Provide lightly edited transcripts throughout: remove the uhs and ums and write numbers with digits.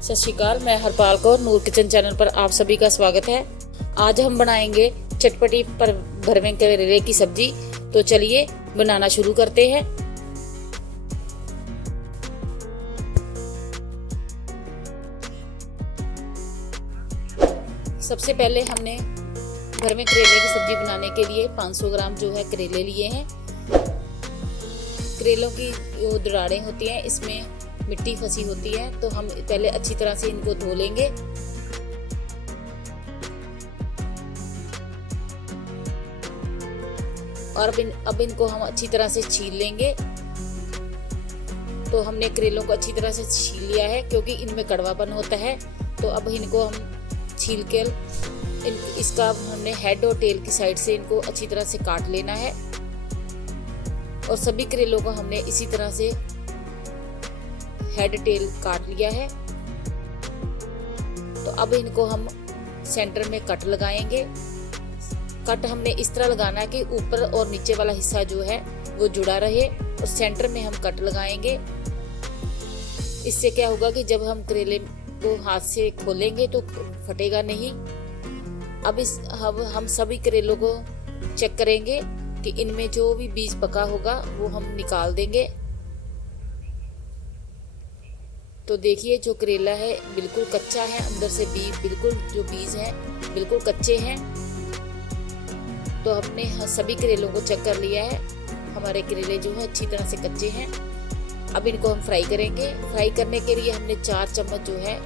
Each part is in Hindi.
सत श्री अकाल, मैं हरपाल कौर, नूर किचन चैनल पर आप सभी का स्वागत है। आज हम बनाएंगे चटपटी पर भरवे करेले की सब्जी। तो चलिए बनाना शुरू करते हैं। सबसे पहले हमने भरवे करेले की सब्जी बनाने के लिए 500 ग्राम जो है करेले लिए हैं। करेलों की जो दरारें होती हैं इसमें मिट्टी फंसी होती है, तो हम पहले अच्छी तरह से इनको धो लेंगे। और अब इनको हम अच्छी तरह से छील लेंगे। तो हमने करेलों को अच्छी तरह से छील लिया है क्योंकि इनमें कड़वापन होता है। तो अब इनको हम छील कर इसका हमने हेड और टेल की साइड से इनको अच्छी तरह से काट लेना है। और सभी करेलों को हमने इसी तरह से हेड टेल काट लिया है। तो अब इनको हम सेंटर में कट लगाएंगे। कट हमने इस तरह लगाना है कि ऊपर और नीचे वाला हिस्सा जो है वो जुड़ा रहे, और सेंटर में हम कट लगाएंगे। इससे क्या होगा कि जब हम करेले को हाथ से खोलेंगे तो फटेगा नहीं। अब हम सभी करेलों को चेक करेंगे कि इनमें जो भी बीज पका होगा वो हम निकाल देंगे। तो देखिए जो करेला है बिल्कुल कच्चा है, अंदर से बिल्कुल जो बीज हैं बिल्कुल कच्चे हैं। तो हमने सभी करेलों को चेक कर लिया है। हमारे करेले जो है अच्छी तरह से कच्चे हैं। अब इनको हम फ्राई करेंगे। फ्राई करने के लिए हमने 4 चम्मच जो है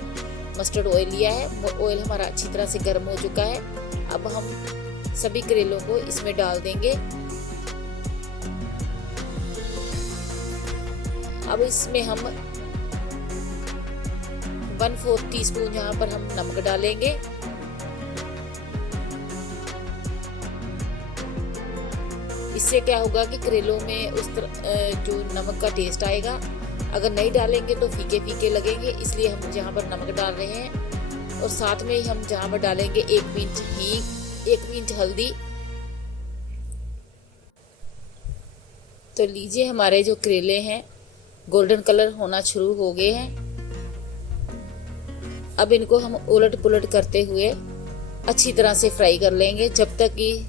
मस्टर्ड ऑयल लिया है। ऑयल हमारा अच्छी तरह से गर्म हो चुका है। अब हम सभी करेलों को इसमें डाल देंगे। अब इसमें हम 1/4 टीस्पून यहाँ पर हम नमक डालेंगे। इससे क्या होगा कि करेलों में उस तरह जो नमक का टेस्ट आएगा। अगर नहीं डालेंगे तो फीके फीके लगेंगे, इसलिए हम यहाँ पर नमक डाल रहे हैं। और साथ में ही हम जहाँ पर डालेंगे 1 पिंच हींग, 1 पिंच हल्दी। तो लीजिए हमारे जो करेले हैं गोल्डन कलर होना शुरू हो गए हैं। अब इनको हम उलट पुलट करते हुए अच्छी तरह से फ्राई कर लेंगे जब तक कि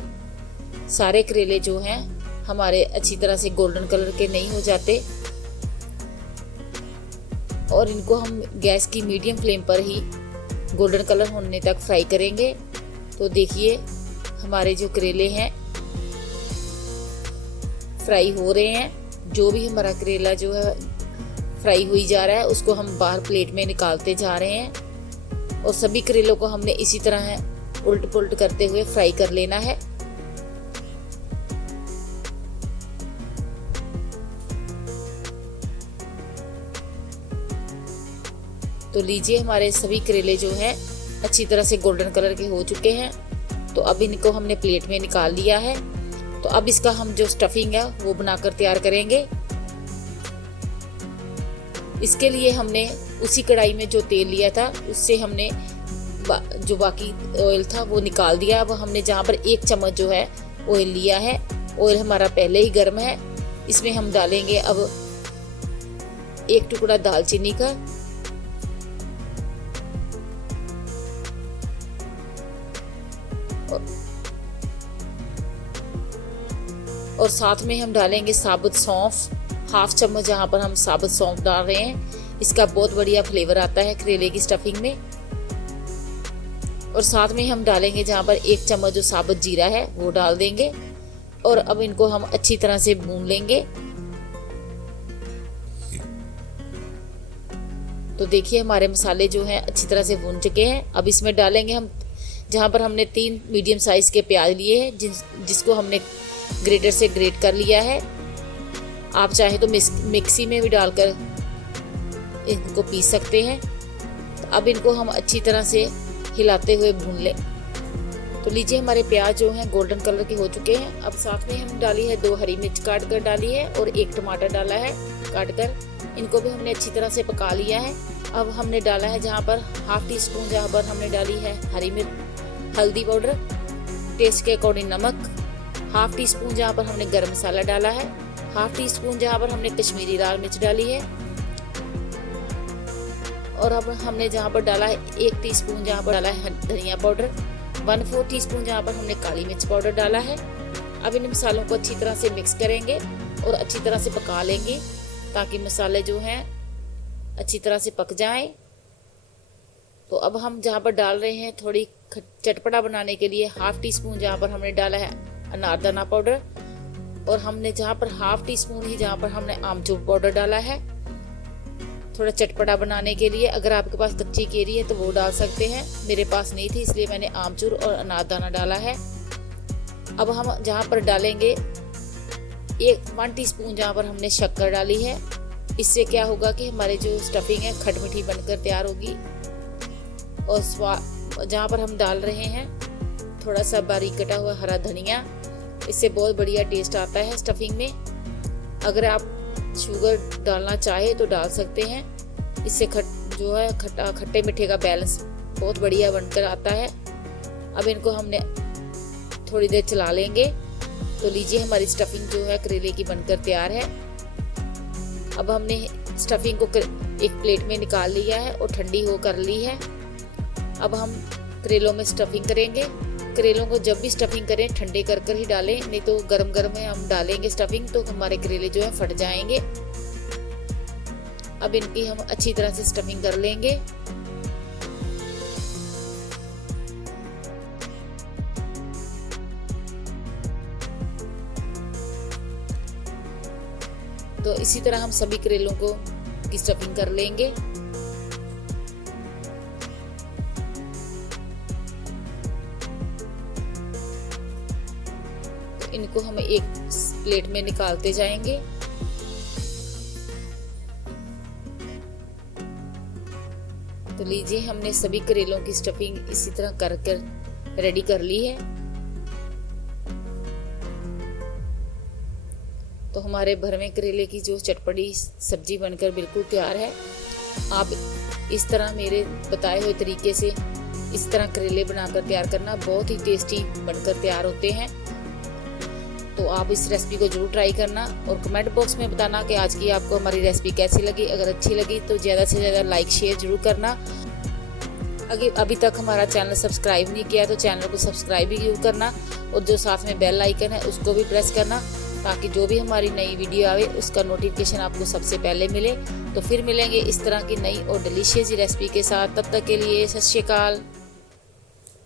सारे करेले जो हैं हमारे अच्छी तरह से गोल्डन कलर के नहीं हो जाते। और इनको हम गैस की मीडियम फ्लेम पर ही गोल्डन कलर होने तक फ्राई करेंगे। तो देखिए हमारे जो करेले हैं फ्राई हो रहे हैं। जो भी हमारा करेला जो है फ्राई हुई जा रहा है उसको हम बाहर प्लेट में निकालते जा रहे हैं। और सभी करेलों को हमने इसी तरह उल्ट पुल्ट करते हुए फ्राई कर लेना है। तो लीजिए हमारे सभी करेले जो हैं अच्छी तरह से गोल्डन कलर के हो चुके हैं। तो अब इनको हमने प्लेट में निकाल लिया है। तो अब इसका हम जो स्टफिंग है वो बनाकर तैयार करेंगे। इसके लिए हमने उसी कढ़ाई में जो तेल लिया था उससे हमने जो बाकी ऑयल था वो निकाल दिया। अब हमने जहाँ पर 1 चम्मच जो है ऑयल लिया है। ऑयल हमारा पहले ही गर्म है। इसमें हम डालेंगे अब 1 टुकड़ा दालचीनी का, और साथ में हम डालेंगे साबुत सौंफ, 1/2 चम्मच जहाँ पर हम साबुत सौंफ डाल रहे हैं। इसका बहुत बढ़िया फ्लेवर आता है करेले की स्टफिंग में। और साथ में हम डालेंगे जहाँ पर 1 चम्मच जो साबुत जीरा है वो डाल देंगे। और अब इनको हम अच्छी तरह से भून लेंगे। तो देखिए हमारे मसाले जो हैं अच्छी तरह से भून चुके हैं। अब इसमें डालेंगे हम जहाँ पर हमने 3 मीडियम साइज के प्याज लिए हैं जिसको हमने ग्रेटर से ग्रेट कर लिया है। आप चाहे तो मिक्सी में भी डालकर इनको पीस सकते हैं। तो अब इनको हम अच्छी तरह से हिलाते हुए भून लें। तो लीजिए हमारे प्याज जो हैं गोल्डन कलर के हो चुके हैं। अब साथ में हम डाली है 2 हरी मिर्च काट कर डाली है और 1 टमाटर डाला है काट कर। इनको भी हमने अच्छी तरह से पका लिया है। अब हमने डाला है जहाँ पर 1/2 टीस्पून जहाँ पर हमने डाली है हरी मिर्च, हल्दी पाउडर, टेस्ट के अकॉर्डिंग नमक, हाफ टी स्पून जहाँ पर हमने गरम मसाला डाला है, हाफ टी स्पून जहाँ पर हमने कश्मीरी लाल मिर्च डाली है, और अब हमने जहाँ पर डाला है 1 टीस्पून जहाँ पर डाला है धनिया पाउडर, 1/4 टीस्पून जहाँ पर हमने काली मिर्च पाउडर डाला है। अब इन मसालों को अच्छी तरह से मिक्स करेंगे और अच्छी तरह से पका लेंगे ताकि मसाले जो हैं अच्छी तरह से पक जाएं। तो अब हम जहाँ पर डाल रहे हैं थोड़ी चटपटा बनाने के लिए हाफ टी स्पून जहाँ पर हमने डाला है अनारदाना पाउडर, और हमने जहाँ पर हाफ टी स्पून ही जहाँ पर हमने आमचूर पाउडर डाला है थोड़ा चटपटा बनाने के लिए। अगर आपके पास कच्ची केरी है तो वो डाल सकते हैं, मेरे पास नहीं थी इसलिए मैंने आमचूर और अनारदाना डाला है। अब हम जहाँ पर डालेंगे 1 टीस्पून जहाँ पर हमने शक्कर डाली है। इससे क्या होगा कि हमारे जो स्टफिंग है खट मीठी बनकर तैयार होगी। और जहाँ पर हम डाल रहे हैं थोड़ा सा बारीक कटा हुआ हरा धनिया, इससे बहुत बढ़िया टेस्ट आता है स्टफिंग में। अगर आप शुगर डालना चाहे तो डाल सकते हैं, इससे जो है खट्टे मीठे का बैलेंस बहुत बढ़िया बनकर आता है। अब इनको हमने थोड़ी देर चला लेंगे। तो लीजिए हमारी स्टफिंग जो है करेले की बनकर तैयार है। अब हमने स्टफिंग को एक प्लेट में निकाल लिया है और ठंडी हो कर ली है। अब हम करेलों में स्टफिंग करेंगे। करेलों को जब भी स्टफिंग करें ठंडे कर कर ही डालें, नहीं तो गरम गरम में हम डालेंगे स्टफिंग तो हमारे करेले जो है फट जाएंगे। अब इनकी हम अच्छी तरह से स्टफिंग कर लेंगे। तो इसी तरह हम सभी करेलों को की स्टफिंग कर लेंगे। तो इनको हम एक प्लेट में निकालते जाएंगे। तो लीजिए हमने सभी करेलों की स्टफिंग इसी तरह कर रेडी कर ली है। तो हमारे भर में करेले की जो चटपटी सब्जी बनकर बिल्कुल तैयार है। आप इस तरह मेरे बताए हुए तरीके से इस तरह करेले बनाकर तैयार करना, बहुत ही टेस्टी बनकर तैयार होते हैं। तो आप इस रेसिपी को जरूर ट्राई करना और कमेंट बॉक्स में बताना कि आज की आपको हमारी रेसिपी कैसी लगी। अगर अच्छी लगी तो ज़्यादा से ज़्यादा लाइक शेयर जरूर करना। अभी तक हमारा चैनल सब्सक्राइब नहीं किया तो चैनल को सब्सक्राइब भी जरूर करना, और जो साथ में बेल आइकन है उसको भी प्रेस करना ताकि जो भी हमारी नई वीडियो आवे उसका नोटिफिकेशन आपको सबसे पहले मिले। तो फिर मिलेंगे इस तरह की नई और डिलीशियस रेसिपी के साथ। तब तक के लिए सत श्री अकाल।